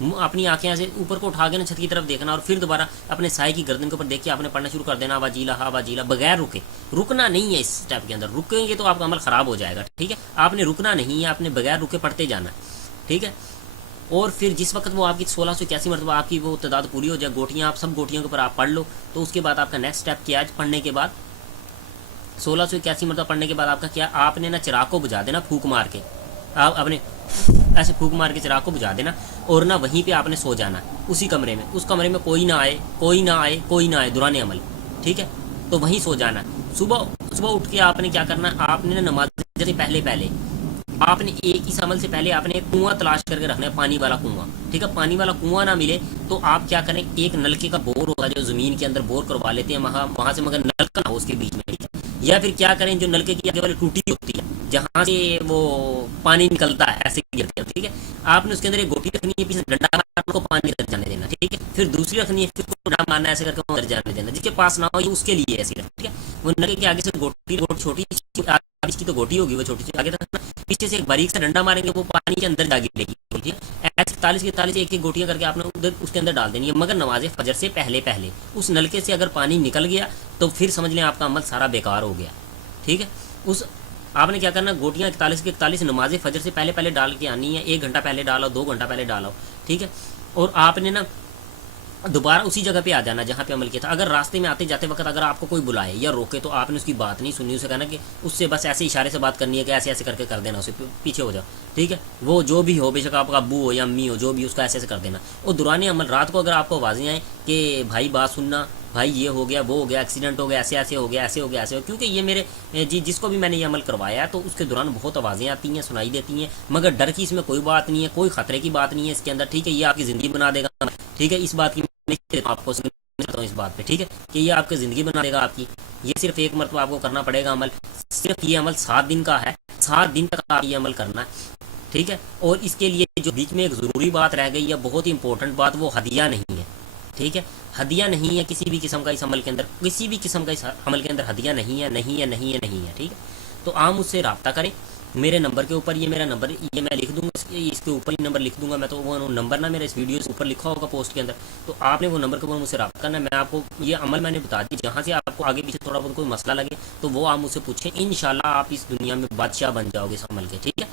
اپنی آنکھیں ایسے اوپر کو اٹھا کے نا چھت کی طرف دیکھنا، اور پھر دوبارہ اپنے سائے کی گردن کے اوپر دیکھ کے آپ نے پڑھنا شروع کر دینا واجیلا ہا واجیلا، بغیر رکے. رکنا نہیں ہے اس اسٹیپ کے اندر، رکیں گے تو آپ کا عمل خراب ہو جائے گا. ٹھیک ہے، آپ نے رکنا نہیں ہے، آپ نے بغیر رکے پڑھتے جانا ہے. ٹھیک ہے، اور پھر جس وقت وہ آپ کی 1681 مرتبہ آپ کی وہ تعداد پوری ہو جائے، گوٹیاں آپ سب گوٹیوں کے اوپر آپ پڑھ لو، تو اس کے بعد آپ کا نیکسٹ اسٹیپ کیا ہے پڑھنے کے بعد 1681 مرتبہ پڑھنے کے بعد آپ کا کیا، آپ نے نا چراغ کو بجھا دینا پھونک مار کے. آپ اپنے ایسے پھونک مار کے چراغ کو بجھا دینا، اور نہ وہیں پہ آپ نے سو جانا اسی کمرے میں. اس کمرے میں کوئی نہ آئے، کوئی نہ آئے، کوئی نہ آئے، دوران عمل. ٹھیک ہے، تو وہیں سو جانا. صبح صبح اٹھ کے آپ نے کیا کرنا، آپ نے نماز سے پہلے آپ نے ایک اس عمل سے پہلے آپ نے ایک کنواں تلاش کر کے رکھنا ہے، پانی والا کنواں. ٹھیک ہے، پانی والا کنواں نہ ملے تو آپ کیا کریں، ایک نلکے کا بور ہوتا ہے جو زمین کے اندر بور کروا لیتے ہیں وہاں سے، مگر نلکا نہ ہو اس کے بیچ میں. یا پھر کیا کریں، جو نلکے کی آگے والی ٹوٹی ہوتی ہے جہاں سے وہ پانی نکلتا ہے ایسے گرتے ہیں. ٹھیک ہے، آپ نے اس کے اندر ایک گوٹی رکھنی ہے، پیچھے ڈنڈا مارنا، کو پانی اندر جانے دینا. ٹھیک ہے، پھر دوسری رکھنی ہے، پھر کو ڈنڈا مارنا ایسے کر کے اندر جانے دینا. جس کے پاس نہ ہو یہ اس کے لیے ایسی. ٹھیک ہے، وہ نلکے کے آگے سے گوٹی چھوٹی اس کی تو گوٹی ہوگی وہ چھوٹی سی آگے رکھنا، پیچھے سے ایک باریک سا ڈنڈا ماریں گے وہ پانی کے اندر جا گرے گی. ایسے 41 ایک ایک گوٹیاں کر کے آپ نے ادھر اس کے اندر ڈال دینی ہے، مگر نماز فجر سے پہلے اس نلکے سے اگر پانی نکل گیا تو پھر سمجھ لیں آپ کا عمل سارا بیکار ہو گیا. ٹھیک ہے، اس آپ نے کیا کرنا، گوٹیاں 41 نماز فجر سے پہلے ڈال کے آنی ہے. 1 گھنٹہ پہلے ڈالو، 2 گھنٹہ پہلے ڈالو. ٹھیک ہے، اور آپ نے نا دوبارہ اسی جگہ پہ آ جانا جہاں پہ عمل کیا تھا. اگر راستے میں آتے جاتے وقت اگر آپ کو کوئی بلائے یا روکے تو آپ نے اس کی بات نہیں سننی، اسے کہنا کہ اس سے بس ایسے اشارے سے بات کرنی ہے کہ ایسے ایسے کر کے کر دینا، اسے پیچھے ہو جاؤ. ٹھیک ہے، وہ جو بھی ہو، بے شک آپ کا ابو ہو یا امی ہو، جو بھی اس کا ایسے ایسے کر دینا. اور دوران عمل رات کو اگر آپ کو آوازیں آئیں کہ بھائی بات سننا، بھائی یہ ہو گیا، وہ ہو گیا، ایکسیڈنٹ ہو گیا، ایسے ایسے ہو گیا، ایسے ہو گیا، ایسے ہو، کیونکہ یہ میرے جس کو بھی میں نے یہ عمل کروایا ہے تو اس کے دوران بہت آوازیں آتی ہیں، سنائی دیتی ہیں، مگر ڈر کی اس میں کوئی بات نہیں ہے، کوئی خطرے کی بات نہیں ہے اس کے اندر. ٹھیک ہے، یہ آپ کی زندگی بنا دے گا. ٹھیک ہے، اس بات کی آپ کو اس بات پہ. ٹھیک ہے، کہ یہ آپ کی زندگی بنا دے گا آپ کی. یہ صرف ایک مرتبہ آپ کو کرنا پڑے گا عمل. صرف یہ عمل 7 دن کا ہے، 7 دن تک آپ یہ عمل کرنا ہے. ٹھیک ہے، اور اس کے لیے جو بیچ میں ایک ضروری بات رہ گئی ہے، بہت ہی امپورٹنٹ بات، وہ ہدیہ نہیں ہے. ٹھیک ہے، ہدیہ نہیں ہے کسی بھی قسم کا اس عمل کے اندر، کسی بھی قسم کا اس عمل کے اندر ہدیہ نہیں ہے، نہیں ہے، نہیں ہے، نہیں ہے. ٹھیک ہے، تو آپ مجھ سے رابطہ کریں میرے نمبر کے اوپر. یہ میرا نمبر یہ میں لکھ دوں گا، اس کے اوپر ہی نمبر لکھ دوں گا میں. تو وہ نمبر نا میرے اس ویڈیو سے اوپر لکھا ہوگا پوسٹ کے اندر، تو آپ نے وہ نمبر کے اوپر مجھ سے رابطہ کرنا ہے. میں آپ کو یہ عمل میں نے بتا دی، جہاں سے آپ کو آگے پیچھے تھوڑا بہت کوئی مسئلہ لگے تو وہ آپ مجھ سے پوچھیں. انشاءاللہ آپ اس دنیا میں بادشاہ بن جاؤ گے اس عمل کے. ٹھیک ہے،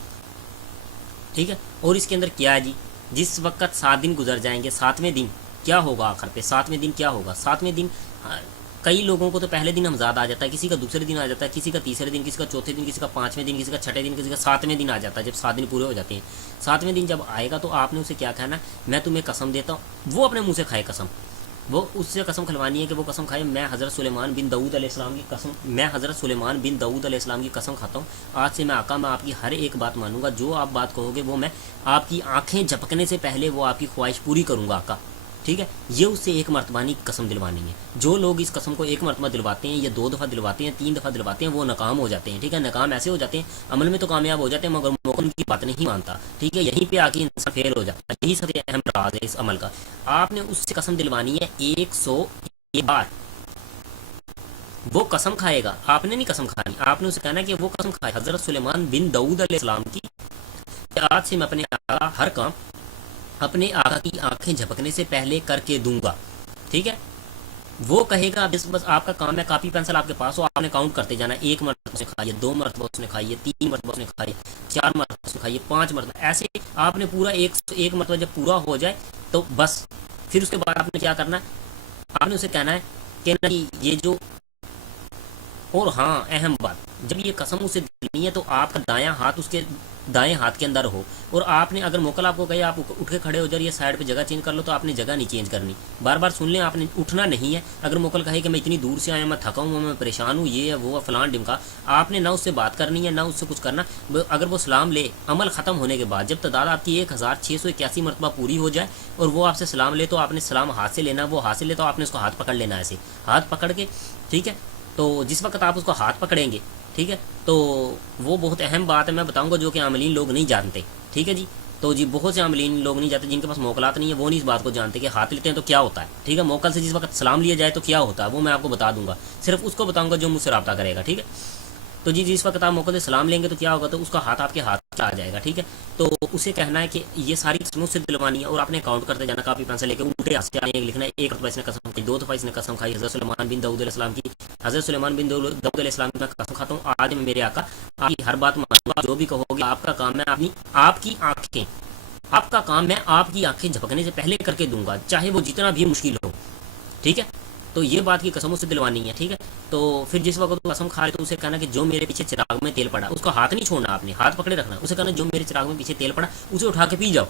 ٹھیک ہے. اور اس کے اندر کیا ہے جی، جس وقت 7 دن گزر جائیں گے، 7ویں دن کیا ہوگا آخر پہ، 7ویں دن کیا ہوگا، 7ویں دن کئی لوگوں کو تو پہلے دن ہمزاد آ جاتا ہے، کسی کا دوسرے دن آ جاتا ہے، کسی کا تیسرے دن، کسی کا چوتھے دن، کسی کا 5ویں دن، کسی کا 6 دن، کسی کا 7ویں دن آ جاتا ہے. جب 7 دن پورے ہو جاتے ہیں، 7ویں دن جب آئے گا تو آپ نے اسے کیا کہنا ہے، میں تمہیں قسم دیتا ہوں. وہ اپنے منہ سے کھائے قسم، وہ اس سے قسم کھلوانی ہے کہ وہ قسم کھائے، میں حضرت سلیمان بن داؤد علیہ السلام کی قسم، میں حضرت سلیمان بن داؤد علیہ السلام کی قسم کھاتا ہوں، آج سے میں آقا، میں آپ کی ہر ایک بات مانوں گا. جو آپ بات کہو گے وہ میں آپ کی آنکھیں جھپکنے سے پہلے وہ آپ کی خواہش پوری کروں گا آقا. ٹھیک ہے، یہ اس سے ایک مرتبہ نہیں قسم دلوانی ہے. جو لوگ اس قسم کو ایک مرتبہ دلواتے ہیں یا 2 دفعہ دلواتے ہیں، 3 دفعہ دلواتے ہیں، وہ ناکام ہو جاتے ہیں. ٹھیک ہے، ناکام ایسے ہو جاتے ہیں، عمل میں تو کامیاب ہو جاتے ہیں مگر موقع ان کی بات نہیں مانتا. ٹھیک ہے، یہیں پہ آ کے انسان فیل ہو جاتا ہے. یہی سب سے اہم راز ہے اس عمل کا. آپ نے اس سے قسم دلوانی ہے 101 بار. وہ قسم کھائے گا، آپ نے نہیں قسم کھانی، آپ نے اسے کہنا کہ وہ قسم کھائے حضرت سلیمان بن داؤد علیہ السلام کی کہ آج سے میں اپنے آقا ہر کام اپنے آقا کی آنکھیں جھپکنے سے پہلے کر کے دوں گا. ٹھیک ہے، وہ کہے گا بس آپ کا کام ہے، کاپی پینسل آپ کے پاس ہو، آپ نے کاؤنٹ کرتے جانا. 1 مرتبہ اس نے کھائی ہے، 2 مرتبہ اس نے کھائی ہے، 3 مرتبہ اس نے کھائی ہے، 4 مرتبہ اس نے کھائی ہے، 5 مرتبہ، ایسے آپ نے پورا ایک مرتبہ جب پورا ہو جائے تو بس پھر اس کے بعد آپ نے کیا کرنا ہے، آپ نے اسے کہنا ہے کہ یہ جو، اور ہاں اہم بات، جب یہ قسم اسے دینی ہے تو آپ کا دایاں ہاتھ اس کے دائیں ہاتھ کے اندر ہو. اور آپ نے اگر موکل آپ کو کہے آپ اٹھ کے کھڑے ہو جائے، سائڈ پہ جگہ چینج کر لو، تو آپ نے جگہ نہیں چینج کرنی. بار بار سن لیں، آپ نے اٹھنا نہیں ہے. اگر موکل کہے کہ میں اتنی دور سے آیا، میں تھکا ہوں، میں پریشان ہوں، یہ ہے وہ فلان ڈمکا، آپ نے نہ اس سے بات کرنی ہے نہ اس سے کچھ کرنا. اگر وہ سلام لے عمل ختم ہونے کے بعد، جب تعداد آپ کی 1681 مرتبہ پوری ہو جائے اور وہ آپ سے سلام لے تو آپ نے سلام ہاتھ سے لینا. وہ ہاتھ سے لے تو آپ نے اس کو ہاتھ پکڑ لینا، ایسے ہاتھ پکڑ کے. ٹھیک ہے، تو جس وقت آپ اس کو ہاتھ پکڑیں گے، ٹھیک ہے، تو وہ بہت اہم بات ہے، میں بتاؤں گا جو کہ عاملین لوگ نہیں جانتے. ٹھیک ہے جی، تو جی بہت سے عاملین لوگ نہیں جانتے، جن کے پاس موکلات نہیں ہے، وہ نہیں اس بات کو جانتے کہ ہاتھ لیتے ہیں تو کیا ہوتا ہے. ٹھیک ہے، موکل سے جس وقت سلام لیا جائے تو کیا ہوتا ہے وہ میں آپ کو بتا دوں گا، صرف اس کو بتاؤں گا جو مجھ سے رابطہ کرے گا. ٹھیک ہے، تو جی جس وقت آپ موکل سے سلام لیں گے تو کیا ہوگا، تو اس کا ہاتھ آپ کے ہاتھ آ جائے گا. ٹھیک ہے، تو تو اسے کہنا ہے کہ یہ ساری قسموں سے دلوانی ہے، اور آپ نے کاؤنٹ کرتے جانا کاپی پینسل لے کے الٹے ہاتھ سے آنے لکھنا ہے، ایک دفعہ اس نے قسم کھائی، دو دفعہ اس نے قسم کھائی حضرت سلیمان بن داؤد علیہ السلام کی، حضرت سلیمان بن داؤد علیہ السلام کی میں قسم کھاتا ہوں آج میں میرے آقا آپ کی ہر بات مانوں گا، جو بھی کہو گے آپ کا کام ہے آپ کی آنکھیں، آپ کا کام میں آپ کی آنکھیں جھپکنے سے پہلے کر کے دوں گا، چاہے وہ جتنا بھی مشکل ہو، ٹھیک ہے؟ تو یہ بات کی قسموں سے دلوانی ہے، ٹھیک ہے؟ تو پھر جس وقت وہ قسم کھا رہے تو اسے کہنا کہ جو میرے پیچھے چراغ میں تیل پڑا، اس کا ہاتھ نہیں چھوڑنا، آپ نے ہاتھ پکڑے رکھنا، اسے کہنا جو میرے چراغ میں پیچھے تیل پڑا اسے اٹھا کے پی جاؤ۔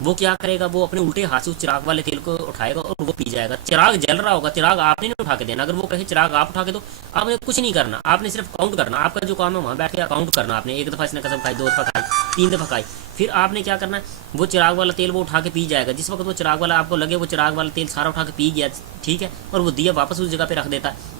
وہ کیا کرے گا، وہ اپنے الٹے ہاتھ سے اس چراغ والے تیل کو اٹھائے گا اور وہ پی جائے گا۔ چراغ جل رہا ہوگا، چراغ آپ نے نہیں اٹھا کے دینا، اگر وہ کہے چراغ آپ اٹھا کے دو، آپ نے کچھ نہیں کرنا، آپ نے صرف کاؤنٹ کرنا، آپ کا جو کام ہے وہاں بیٹھ کے کاؤنٹ کرنا، آپ نے ایک دفعہ اس نے قسم کھائی، دو دفعہ کھائی، تین دفعہ کھائی، پھر آپ نے کیا کرنا ہے، وہ چراغ والا تیل وہ اٹھا کے پی جائے گا، جس وقت وہ چراغ والا آپ کو لگے وہ چراغ والا تیل سارا اٹھا کے پی گیا، ٹھیک ہے، اور وہ دیا واپس اس جگہ پہ رکھ دیتا ہے،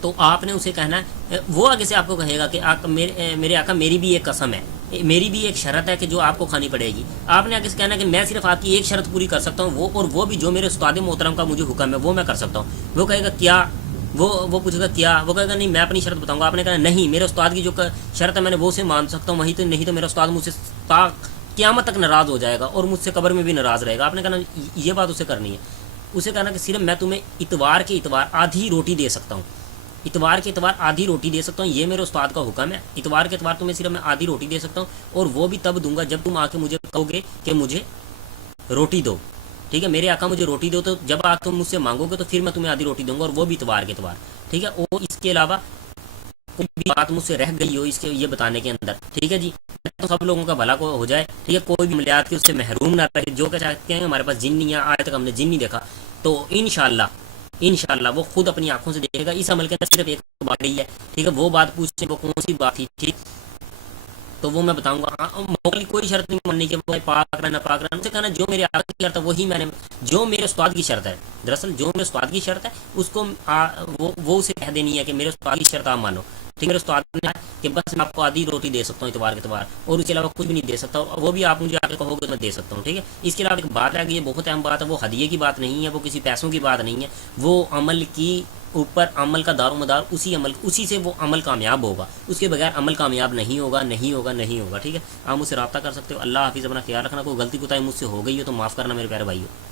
تو آپ نے اسے کہنا ہے، وہ آگے سے آپ کو کہے گا کہ میرے آقا میری بھی ایک قسم ہے، میری بھی ایک شرط ہے کہ جو آپ کو کھانی پڑے گی۔ آپ نے آگے سے کہنا ہے کہ میں صرف آپ کی ایک شرط پوری کر سکتا ہوں، وہ بھی جو میرے استاد محترم کا مجھے حکم ہے وہ میں کر سکتا ہوں۔ وہ کہے گا کیا، وہ پوچھے گا کیا، وہ کہے گا نہیں میں اپنی شرط بتاؤں گا۔ آپ نے کہا نہیں میرے استاد کی جو شرط ہے میں نے وہ سے مان سکتا ہوں، وہیں تو نہیں تو میرا استاد مجھ سے قیامت تک ناراض ہو جائے گا اور مجھ سے قبر میں بھی ناراض رہے گا۔ آپ نے کہنا یہ بات اسے کرنی ہے، اسے کہنا کہ صرف میں تمہیں اتوار کے اتوار آدھی روٹی دے سکتا ہوں، اتوار کے اتوار آدھی روٹی دے سکتا ہوں، یہ میرے استاد کا حکم ہے، اتوار کے اتوار تمہیں صرف میں آدھی روٹی دے سکتا ہوں، اور وہ بھی تب دوں گا جب تم آ کے مجھے کہو گے کہ مجھے روٹی دو، ٹھیک ہے؟ میرے آقا مجھے روٹی دو، تو جب آ تم مجھ سے مانگو گے تو پھر میں تمہیں آدھی روٹی دوں گا، اور وہ بھی اتوار کے اتوار، ٹھیک ہے؟ اور اس کے علاوہ کوئی بھی بات مجھ سے رہ گئی ہو اس کے یہ بتانے کے اندر، ٹھیک ہے جی؟ تو سب لوگوں کا بھلا کو ہو جائے، ٹھیک ہے؟ کوئی بھی عملیات کی اس سے محروم نہ رہے، جو کہ چاہتے ہیں ہمارے پاس جن نہیں ہے، آج تک ہم نے جن نہیں دیکھا، تو انشاءاللہ وہ خود اپنی آنکھوں سے دیکھے گا۔ اس عمل کے اندر صرف ایک بات رہی ہے، ٹھیک ہے؟ وہ بات پوچھیں وہ کون سی بات تھی، ٹھیک؟ تو وہ میں بتاؤں گا۔ موقع کی کوئی شرط نہیں ماننی کہ وہ پاک رہنا پاک رہنا، اسے کہنا جو میرے آقا کی شرط ہے وہی میں نے، جو میرے استاد کی شرط ہے، دراصل جو میرے استاد کی شرط ہے اس کو وہ اسے کہہ دینی ہے کہ میرے استاد کی شرط آپ مانو، ٹھیک ہے؟ میرے استاد نے کہا کہ بس میں آپ کو آدھی روٹی دے سکتا ہوں اتوار کے اتوار، اور اس کے علاوہ کچھ بھی نہیں دے سکتا، وہ بھی آپ مجھے آ کے کہو گے تو میں دے سکتا ہوں، ٹھیک ہے؟ اس کے علاوہ ایک بات ہے کہ یہ بہت اہم بات ہے، وہ ہدیے کی بات نہیں ہے، وہ کسی پیسوں کی بات نہیں ہے، وہ عمل کی اوپر عمل کا دار و مدار اسی سے وہ عمل کامیاب ہوگا، اس کے بغیر عمل کامیاب نہیں ہوگا، ٹھیک ہے؟ آپ مجھ سے رابطہ کر سکتے ہو۔ اللہ حافظ، اپنا خیال رکھنا، کوئی غلطی کوتاہی مجھ سے ہو گئی ہو تو معاف کرنا میرے پیارے بھائیو۔